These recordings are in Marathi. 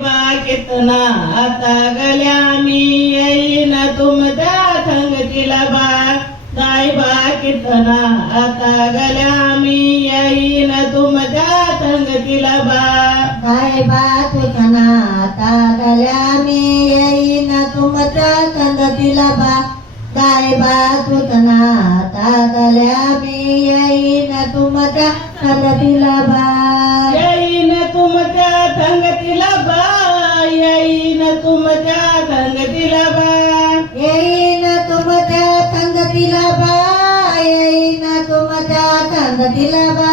बाकीतना आता गल्या मी येईन तुमच्या संगतीला बा गाय कितना आता गल्या मी येईन तुमच्या संगतीला बा. काय बात कना आता गल्या मी येईन तुमच्या संगतीला बा काय बात कना आता गल्या मी येईन तुमच्या संगतीला बा. तुमच्या संगतीला बा. येईन तुमच्या संगतीला बा. येईन तुमच्या संगतीला बा.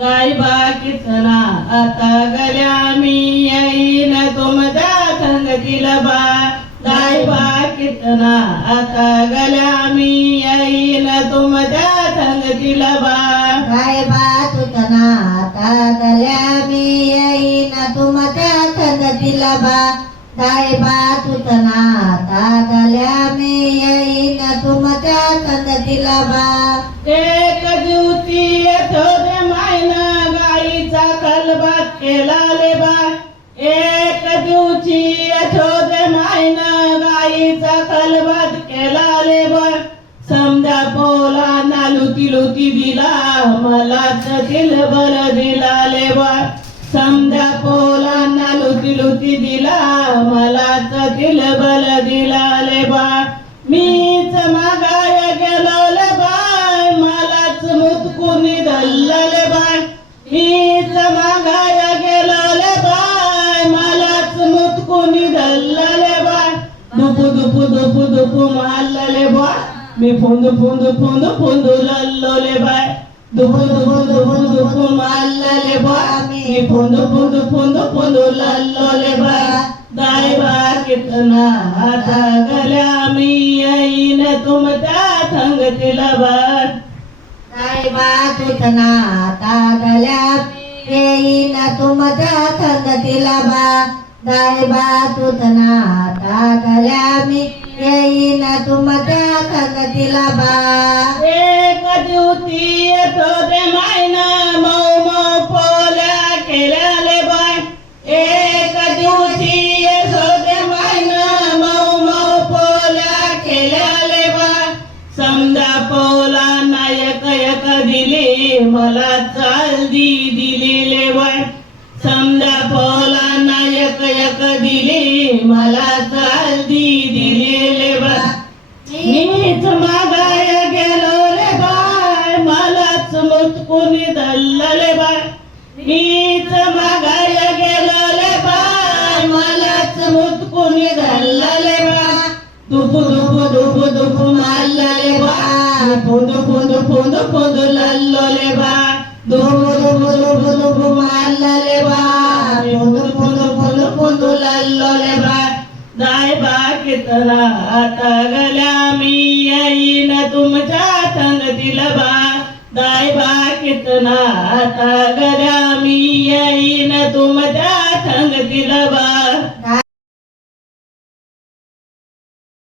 गाय बाकीतना आता गल्या मी. येईन तुमच्या संगतीला बा. गाय बाकीतना आता गल्या मी. येईन तुमच्या संगतीला बा. काय बात कना आता गल्या मी. येईन तुमच्या संगतीला बा. काय बात कना आता गल्या मी येईन तुमच्या संगतीला बा. एक येतो यशोदे मायन गाईचा कलबात केला रे बा. एक दिवची येतो यशोदे मायन गाईचा कलबात केला रे बा. समजा बोला ना लुती लुती दिला मला दिल बर दिला रे बा. समजा बोला दिलुती दिला मला दिल बल दिला ले बा. मीच मागाय गेलो ले बाय मलाच मुतकुनी धल्लले बाय मीच मागाय गेलो ले बाय मलाच मुतकुनी धल्लले बाय दुपु दुपु दुपु दुपु मारलले बाय मी फुंदू फुंदू फुंदू लल्लो ले बाय दुपु दुपु बाय फुंदू फुंदू फुंदू फुंदू लल्लोले बाय दाय बा कितना आता गल्या मी येईन तुमच्या संगतीला बा. काय बात कना आता गल्या मी येईन तुमच्या संगतीला बा. काय बात कना आता गल्या मी येईन तुमच्या संगतीला बा. एक दिवशी येतो ते मला दिलेले बाय समजा पोला नायक एक दिली. मला चाल दिलेले बाय मीच मागाय गेलो रे बाय मलाच मुतकुनी धल्लले बाय मीच मागाय गेलो रे बाय मलाच मुतकुनी धल्लले बाय दुपू दुपू दुपू दुपू मारलले बाय फुंदू फुंदू फुंदू फुंदू लल्लोले बाय दुपु दुपु दुपु दुपु मारलले बाय फुंदू फुंदू फुंदू फुंदू लल्लोले बाय दाय बाकीतना आता गल्या मी येईन तुमच्या संगतीला बा दाय बाकीतना आता गल्या मी